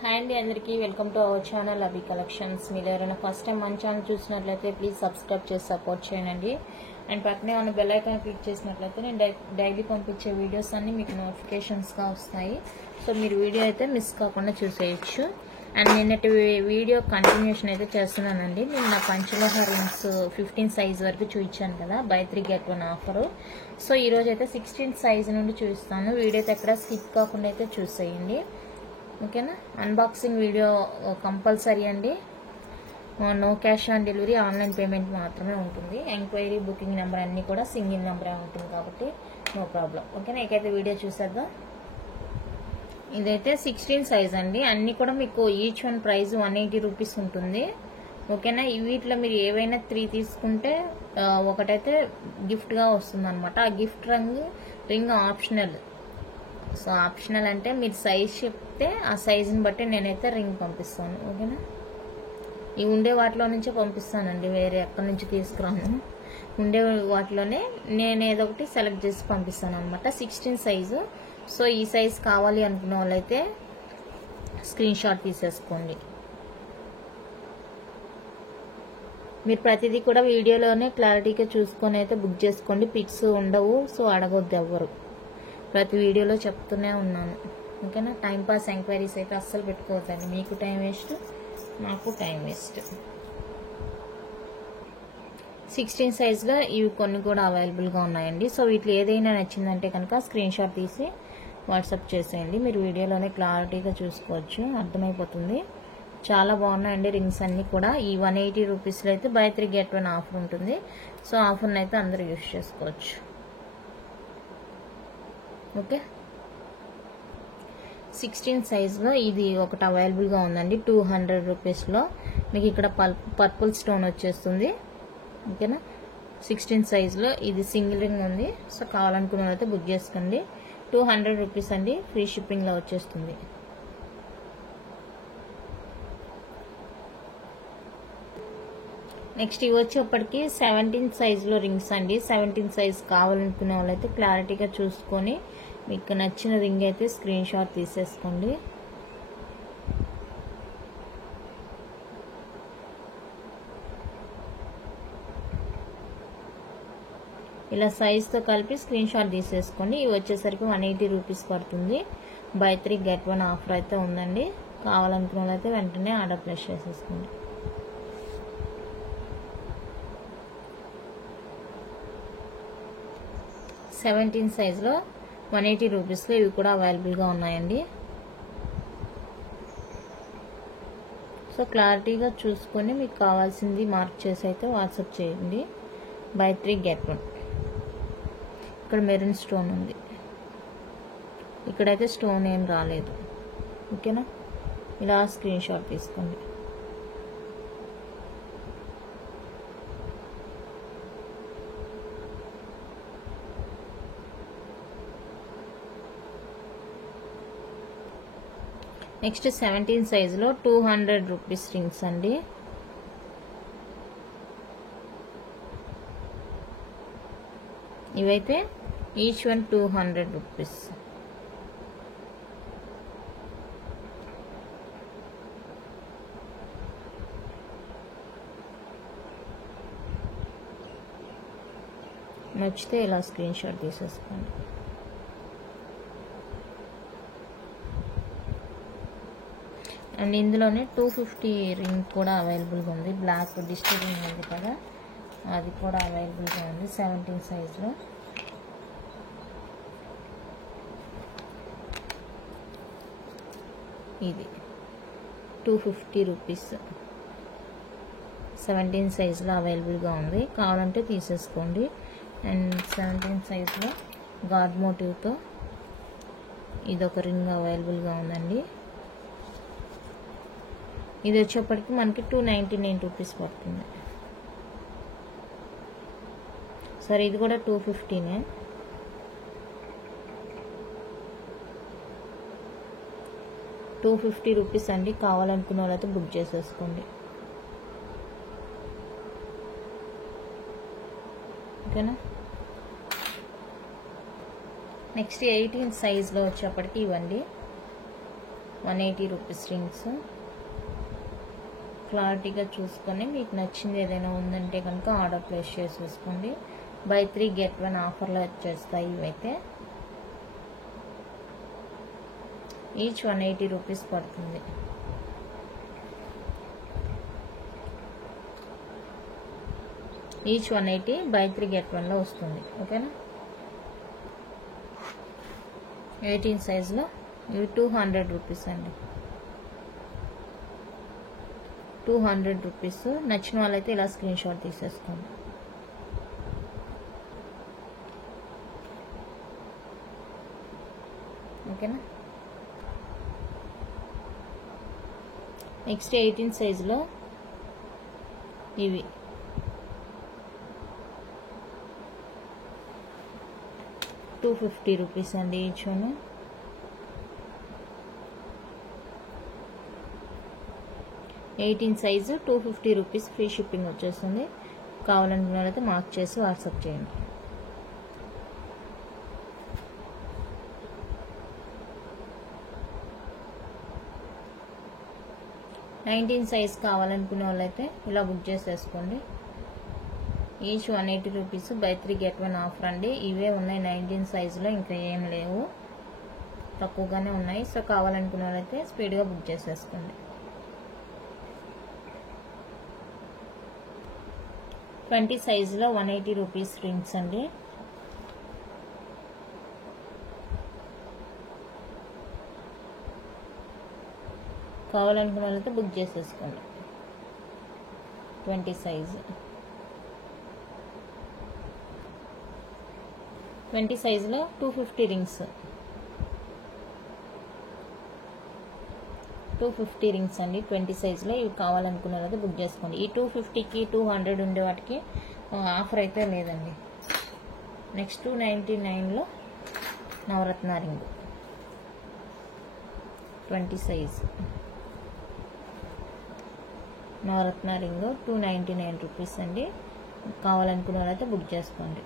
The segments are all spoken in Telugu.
హాయ్ అండి, అందరికీ welcome to our channel Abhi collections. మీరు ఎవరైనా ఫస్ట్ టైం మన ఛానల్ చూసినట్లయితే ప్లీజ్ సబ్స్క్రైబ్ చేసి సపోర్ట్ చేయండి. అండ్ పక్కనే ఉన్న బెల్ ఐకాన్ క్లిక్ చేసినట్లయితే నేను డైలీ పంపించే వీడియోస్ అన్ని మీకు నోటిఫికేషన్స్గా వస్తాయి. సో మీరు వీడియో అయితే మిస్ కాకుండా చూసేయచ్చు. అండ్ నిన్నటి వీడియో కంటిన్యూషన్ అయితే చేస్తున్నానండి. నేను నా పంచలోహ రింగ్స్ 15 సైజ్ వరకు చూపించాను కదా, బై 3 get 1 ఆఫర్. సో ఈరోజు అయితే 16 సైజ్ నుండి చూపిస్తాను. వీడియో అయితే ఎక్కడ స్కిప్ కాకుండా అయితే చూసేయండి, ఓకేనా. అన్బాక్సింగ్ వీడియో కంపల్సరీ అండి. No cash on delivery, online payment మాత్రమే ఉంటుంది. ఎంక్వైరీ బుకింగ్ నెంబర్ అన్నీ కూడా సింగిల్ నెంబరే ఉంటుంది కాబట్టి నో ప్రాబ్లం, ఓకేనా. ఇకైతే వీడియో చూసేద్దాం. ఇదైతే 16 సైజ్ అండి. అన్నీ కూడా మీకు ఈచ్ వన్ ప్రైస్ 180 రూపీస్ ఉంటుంది, ఓకేనా. వీటిలో మీరు ఏవైనా 3 తీసుకుంటే ఒకటైతే గిఫ్ట్గా వస్తుంది అనమాట. ఆ gift ring optional. So optional అంటే మీరు సైజ్ చెప్తే ఆ సైజుని బట్టి నేనైతే రింగ్ పంపిస్తాను, ఓకేనా. ఇవి ఉండే వాటిలో నుంచే పంపిస్తానండి, వేరే ఎక్కడి నుంచి తీసుకురాను. ఉండే వాటిలోనే నేను ఏదో ఒకటి సెలెక్ట్ చేసి పంపిస్తాను అనమాట. 16 సైజు. సో ఈ సైజ్ కావాలి అనుకున్న వాళ్ళైతే స్క్రీన్ షాట్ తీసేసుకోండి. మీరు ప్రతిదీ కూడా వీడియోలోనే క్లారిటీగా చూసుకొని అయితే బుక్ చేసుకోండి. పిక్స్ ఉండవు, సో అడగొద్దు ఎవ్వరు. ప్రతి వీడియోలో చెప్తూనే ఉన్నాను, ఓకేనా. టైంపాస్ ఎంక్వైరీస్ అయితే అస్సలు పెట్టుకోవద్దండి. మీకు టైం వేస్ట్, నాకు టైం వేస్ట్. 16 సైజ్లో ఇవి కొన్ని కూడా అవైలబుల్గా ఉన్నాయండి. సో వీటిలో ఏదైనా నచ్చిందంటే కనుక స్క్రీన్ షాట్ తీసి వాట్సాప్ చేసేయండి. మీరు వీడియోలోనే క్లారిటీగా చూసుకోవచ్చు, అర్థమైపోతుంది. చాలా బాగున్నాయండి రింగ్స్ అన్నీ కూడా. ఈ 180 రూపీస్లో అయితే బై 3 get 1 ఆఫర్ ఉంటుంది. సో ఆఫర్ని అయితే అందరూ యూజ్ చేసుకోవచ్చు, ఓకే. 16 సైజ్లో ఇది ఒకటి అవైలబుల్గా ఉందండి. 200 రూపీస్లో మీకు ఇక్కడ పర్పుల్ స్టోన్ వచ్చేస్తుంది, ఓకేనా. 16 సైజ్లో ఇది సింగిల్ రింగ్ ఉంది. సో కావాలనుకున్న వాళ్ళైతే బుక్ చేసుకోండి. 200 రూపీస్ అండి, ఫ్రీ షిప్పింగ్లో వచ్చేస్తుంది. నెక్స్ట్ ఇవి వచ్చేప్పటికి 17 సైజ్లో రింగ్స్ అండి. 17 సైజ్ కావాలనుకునే వాళ్ళైతే క్లారిటీగా చూసుకొని మీకు నచ్చిన రింగ్ అయితే స్క్రీన్ షాట్ తీసేసుకోండి. ఇలా సైజ్తో కలిపి స్క్రీన్ షాట్ తీసేసుకోండి. ఇవి వచ్చేసరికి 180 రూపీస్ పడుతుంది. బై 3 get 1 ఆఫర్ అయితే ఉందండి. కావాలనుకున్న వాళ్ళైతే వెంటనే ఆర్డర్ ప్లేస్ చేసేసుకోండి. సెవెంటీన్ సైజ్లో 180 రూపీస్లో ఇవి కూడా అవైలబుల్గా ఉన్నాయండి. సో క్లారిటీగా చూసుకొని మీకు కావాల్సింది మార్క్ చేసి అయితే వాట్సాప్ చేయండి. By 3 get 1. ఇక్కడ మెరూన్ స్టోన్ ఉంది, ఇక్కడైతే స్టోన్ ఏం రాలేదు, ఓకేనా. ఇలా స్క్రీన్ షాట్ తీసుకోండి. నెక్స్ట్ 17 సైజులో 200 రూపీస్ రింగ్స్ అండి. ఇవైతే ఈచ్ వన్ 200 రూపీస్. నచ్చితే ఇలా స్క్రీన్ షాట్ తీసేసుకోండి. అండ్ ఇందులోనే 250 రింగ్ కూడా అవైలబుల్గా ఉంది. బ్లాక్ డిజిటల్ రింగ్ ఉంది కదా, అది కూడా అవైలబుల్గా ఉంది 17 సైజ్లో. ఇది 250 రూపీస్ 17 సైజ్లో అవైలబుల్గా ఉంది. కావాలంటే తీసేసుకోండి. అండ్ 17 సైజ్లో గాడ్ మోటివ్తో ఇదొక రింగ్ అవైలబుల్గా ఉందండి. ఇది వచ్చేప్పటికి మనకి 299 రూపీస్ పడుతుంది. సరే ఇది కూడా 250నే. రూపీస్ అండి. కావాలనుకున్న వాళ్ళైతే బుక్ చేసేసుకోండి, ఓకేనా. నెక్స్ట్ 18 సైజ్లో వచ్చేప్పటికి ఇవ్వండి. 180 రూపీస్ రింగ్స్. క్లారిటీగా చూసుకొని మీకు నచ్చింది ఏదైనా ఉందంటే కనుక ఆర్డర్ ప్లేస్ చేసేసుకోండి. బై 3 get 1 ఆఫర్లో వచ్చేస్తాయి ఇవైతే. ఈచ్ 180 రూపీస్ పడుతుంది. ఈచ్ 180 బై 3 get 1లో వస్తుంది. ఓకేనా. 18 సైజులో ఇవి 200 రూపీస్ అండి. 200 రూపీస్. నచ్చిన వాళ్ళైతే ఇలా స్క్రీన్ షాట్ తీసేసుకోండి. ఓకేనా. నెక్స్ట్ 18 సైజులో ఇవి $250 రూపీస్ అండి each one. Size 250 rupees. Free shipping వచ్చేస్తుంది. కావాలనుకున్న వాళ్ళైతే మార్క్ చేసి వాట్సాప్ చేయండి. సైజ్ కావాలనుకునే వాళ్ళైతే ఇలా బుక్ చేసేసుకోండి. Each 180 rupees. By 3 get 1 offer అండి. ఇవే ఉన్నాయి 19 సైజులో, ఇంకా ఏం లేవు, తక్కువగానే ఉన్నాయి. సో కావాలనుకునే వాళ్ళైతే స్పీడ్గా బుక్ చేసేసుకోండి. 20 సైజులో 180 రూపీస్ రింగ్స్ అండి. కావాలనుకున్న వాళ్ళైతే బుక్ చేసేసుకోండి. 20 సైజు. 20 సైజులో 250 రింగ్స్. 250 రింగ్స్ అండి 20 సైజులో. ఇవి కావాలనుకున్న వాళ్ళైతే బుక్ చేసుకోండి. ఈ 250కి 200 ఉండే వాటికి ఆఫర్ అయితే లేదండి. నెక్స్ట్ 299లో నవరత్న రింగ్ 20 సైజు. నవరత్న రింగ్ 299 రూపీస్ అండి. కావాలనుకున్న వాళ్ళైతే బుక్ చేసుకోండి.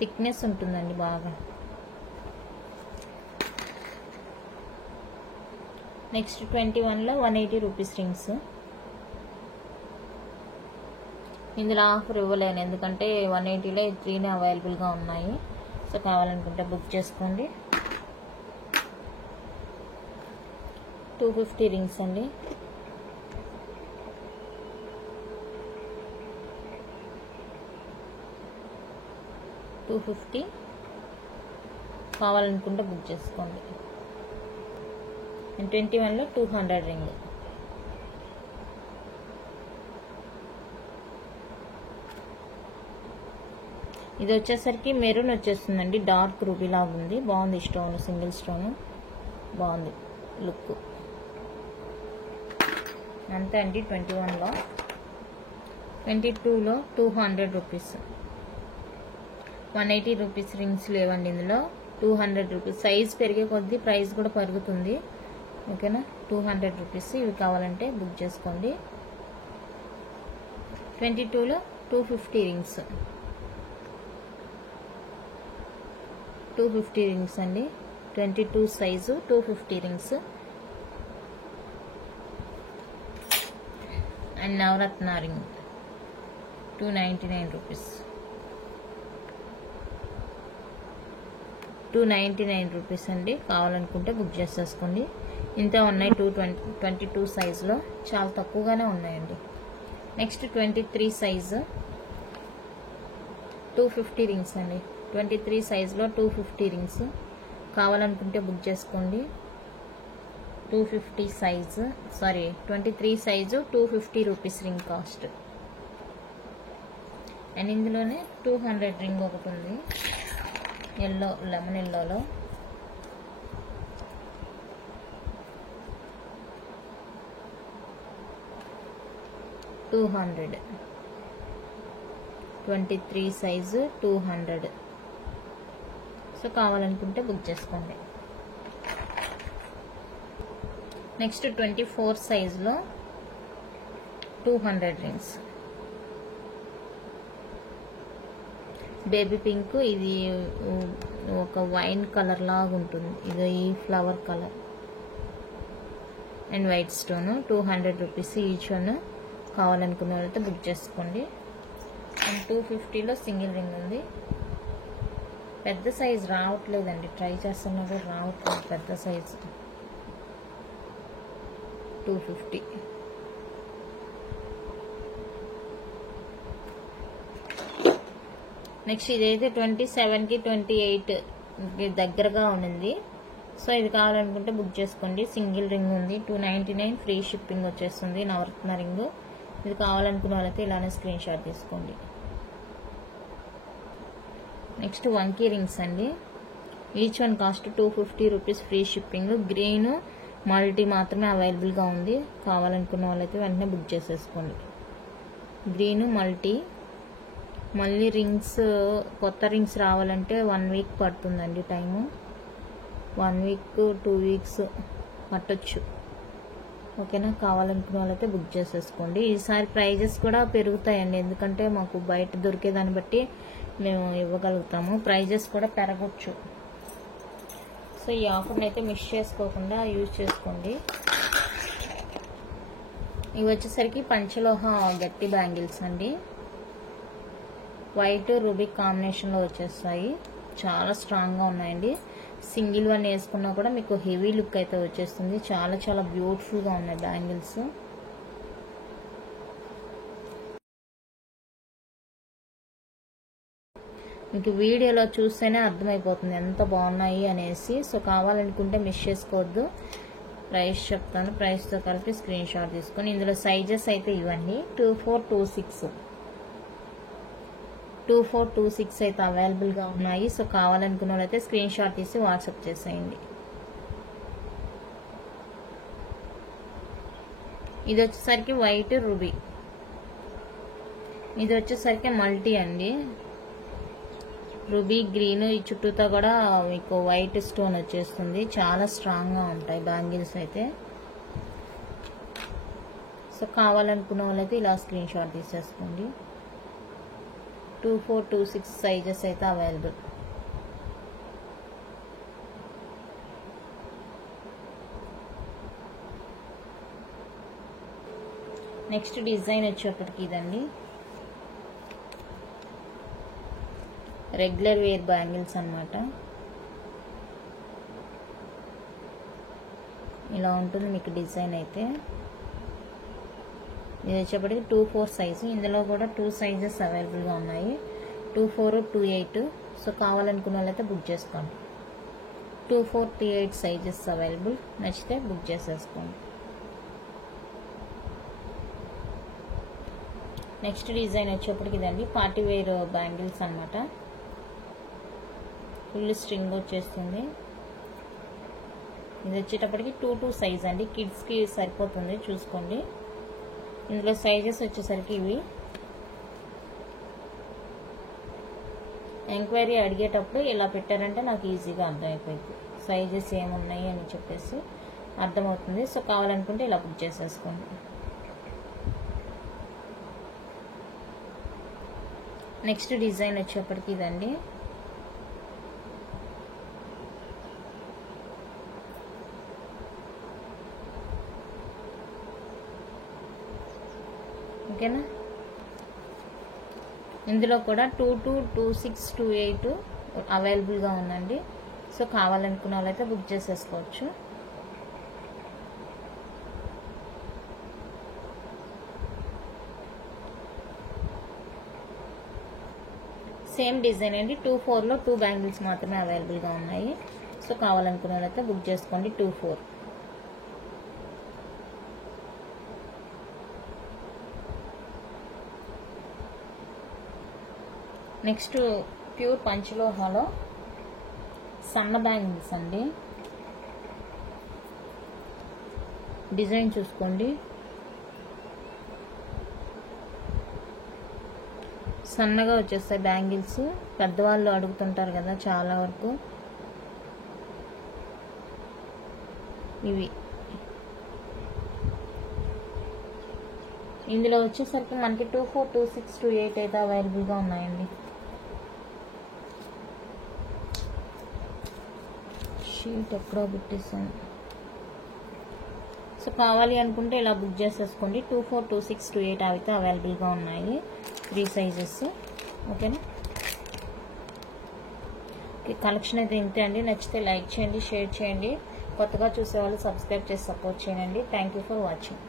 థిక్నెస్ ఉంటుందండి బాగా. నెక్స్ట్ 21లో 180 రూపీస్ రింగ్స్. ఇందులో ఆఫర్ ఇవ్వలేను ఎందుకంటే 180లో 3 అవైలబుల్గా ఉన్నాయి. సో కావాలనుకుంటే బుక్ చేసుకోండి. 250 రింగ్స్ అండి. $250 కావాలనుకుంటే బుక్ చేసుకోండి. 21లో 200 రింగ్. ఇది వచ్చేసరికి మెరూన్ వచ్చేస్తుందండి. డార్క్ రూబీ లాగా ఉంది. బాగుంది. స్టోన్ సింగిల్ స్టోన్ బాగుంది లుక్. అంతే అండి 21లో. 22లో 200 రూపీస్. 180 రూపీస్ రింగ్స్ లేవండి ఇందులో. 200 రూపీస్. సైజ్ పెరిగే కొద్దీ ప్రైస్ కూడా పెరుగుతుంది. ఓకేనా. 200 రూపీస్. ఇవి కావాలంటే బుక్ చేసుకోండి. 22లో 250 రింగ్స్. 250 రింగ్స్ అండి. 22 size 250 rings. And navaratna ring 299 rupees. 299 rupees అండి. కావాలనుకుంటే బుక్ చేసేసుకోండి. ఇంత ఉన్నాయి 22 సైజులో. చాలా తక్కువగానే ఉన్నాయండి. నెక్స్ట్ 23 సైజు 250 రింగ్స్ అండి. 23 సైజులో 250 రింగ్స్. కావాలనుకుంటే బుక్ చేసుకోండి. 250 size 23 size 250 rupees ring cost. And ఇందులోనే 200 రింగ్ ఒకటి ఉంది. ఎల్లో లెమన్ ఎల్లోలో. $200. 23 సైజు 200. సో కావాలనుకుంటే బుక్ చేసుకోండి. నెక్స్ట్ 24 సైజులో 200 రింగ్స్. Baby pink. ఇది ఒక వైన్ కలర్ లాగా ఉంటుంది. ఇది ఈ flower colour and white stone 200 rupees each one. కావాలనుకున్న వాళ్ళతో బుక్ చేసుకోండి. అండ్ 250లో సింగిల్ రింగ్ ఉంది. పెద్ద సైజ్ రావట్లేదండి, ట్రై చేస్తున్నా కూడా రావట్లేదు పెద్ద సైజు. 250. నెక్స్ట్ ఇదైతే 27కి 28 దగ్గరగా ఉండింది. సో ఇది కావాలనుకుంటే బుక్ చేసుకోండి. సింగిల్ రింగ్ ఉంది. 299 ఫ్రీ షిప్పింగ్ వచ్చేస్తుంది. నవరత్న రింగ్. ఇది కావాలనుకున్న వాళ్ళైతే ఇలానే స్క్రీన్ షాట్ తీసుకోండి. నెక్స్ట్ వంకీ రింగ్స్ అండి. Each one cost 250 rupees free shipping. Green multi మాత్రమే అవైలబుల్గా ఉంది. కావాలనుకున్న వాళ్ళైతే వెంటనే బుక్ చేసేసుకోండి. Green multi. మళ్ళీ రింగ్స్, కొత్త రింగ్స్ రావాలంటే 1 వీక్ పడుతుందండి టైము. 1 వీక్ 2 వీక్స్ పట్టొచ్చు. ఓకేనా, కావాలనుకున్న వాళ్ళైతే బుక్ చేసేసుకోండి. ఈసారి ప్రైజెస్ కూడా పెరుగుతాయండి, ఎందుకంటే మాకు బయట దొరికేదాన్ని బట్టి మేము ఇవ్వగలుగుతాము. ప్రైజెస్ కూడా పెరగచ్చు. సో ఈ ఆఫర్ని అయితే మిస్ చేసుకోకుండా యూజ్ చేసుకోండి. ఇవి వచ్చేసరికి పంచలోహ గట్టి బ్యాంగిల్స్ అండి. వైట్ రూబీ కాంబినేషన్లో వచ్చేస్తాయి. చాలా స్ట్రాంగ్గా ఉన్నాయండి. సింగిల్ వన్ వేసుకున్నా కూడా మీకు హెవీ లుక్ అయితే వచ్చేస్తుంది. చాలా చాలా బ్యూటిఫుల్గా ఉన్నాయి బ్యాంగిల్స్. మీకు వీడియోలో చూస్తేనే అర్థమైపోతుంది ఎంత బాగున్నాయి అనేసి. సో కావాలనుకుంటే మిస్ చేసుకోవద్దు. ప్రైస్ చెప్తాను, ప్రైస్తో కలిపి స్క్రీన్ షాట్ తీసుకొని. ఇందులో సైజెస్ అయితే ఇవ్వండి. 24, 26 24, 26 అయితే అవైలబుల్గా ఉన్నాయి. సో కావాలనుకున్న వాళ్ళైతే స్క్రీన్ షాట్ తీసి వాట్సాప్ చేసేయండి. ఇది వచ్చేసరికి వైట్ రూబీ. ఇది వచ్చేసరికి మల్టీ అండి. Ruby green. ఈ చుట్టూతో కూడా మీకు వైట్ స్టోన్ వచ్చేస్తుంది. చాలా స్ట్రాంగ్గా ఉంటాయి బ్యాంగిల్స్ అయితే. సో కావాలనుకున్న వాళ్ళైతే ఇలా స్క్రీన్ షాట్ తీసేసుకోండి. 24, 26 సైజెస్ అయితే అవైలబుల్. నెక్స్ట్ డిజైన్ వచ్చేప్పటికి ఇదండి. రెగ్యులర్ వేర్ బ్యాంగిల్స్ అన్నమాట. ఇలా ఉంటుంది మీకు డిజైన్ అయితే. ఇది వచ్చేప్పటికి 24 సైజు. ఇందులో కూడా 2 సైజెస్ అవైలబుల్గా ఉన్నాయి. 24, 28. సో కావాలనుకున్న వాళ్ళైతే బుక్ చేసుకోండి. 24, 28 సైజెస్ అవైలబుల్. నచ్చితే బుక్ చేసేసుకోండి. నెక్స్ట్ డిజైన్ వచ్చేప్పటికి ఇదండి. పార్టీ వేర్ బ్యాంగిల్స్ అనమాట. ఫుల్ స్ట్రింగ్ వచ్చేస్తుంది. ఇది వచ్చేటప్పటికి 2 సైజ్ అండి. కిడ్స్కి సరిపోతుంది, చూసుకోండి. ఇందులో సైజెస్ వచ్చేసరికి ఇవి. ఎంక్వైరీ అడిగేటప్పుడు ఇలా పెట్టారంటే నాకు ఈజీగా అర్థమైపోయింది సైజెస్ ఏమున్నాయి అని చెప్పేసి అర్థమవుతుంది. సో కావాలనుకుంటే ఇలా బుక్ చేసేసుకోండి. నెక్స్ట్ డిజైన్ వచ్చేప్పటికి ఇదండి. ఓకేనా, ఇందులో కూడా 22, 26, 28 అవైలబుల్గా ఉందండి. సో కావాలనుకున్న వాళ్ళైతే బుక్ చేసేసుకోవచ్చు. సేమ్ డిజైన్ అండి. 24లో 2 బ్యాంగిల్స్ మాత్రమే అవైలబుల్గా ఉన్నాయి. సో కావాలనుకున్న వాళ్ళైతే బుక్ చేసుకోండి. 24. నెక్స్ట్ ప్యూర్ పంచలోహాలో సన్న బ్యాంగిల్స్ అండి. డిజైన్ చూసుకోండి. సన్నగా వచ్చేస్తాయి బ్యాంగిల్స్. పెద్దవాళ్ళు అడుగుతుంటారు కదా చాలా వరకు. ఇవి ఇందులో వచ్చేసరికి మనకి 24, 26, 28 అయితే అవైలబుల్గా ఉన్నాయండి. షీట్ ఎక్కడో పెట్టేసాను. సో కావాలి అనుకుంటే ఇలా బుక్ చేసేసుకోండి. 24, 26, 28 అయితే అవైలబుల్గా ఉన్నాయి, 3 సైజెస్. ఓకేనా. కలెక్షన్ అయితే ఇంతే అండి. నచ్చితే లైక్ చేయండి, షేర్ చేయండి. కొత్తగా చూసేవాళ్ళు సబ్స్క్రైబ్ చేసి సపోర్ట్ చేయండి. Thank you for watching.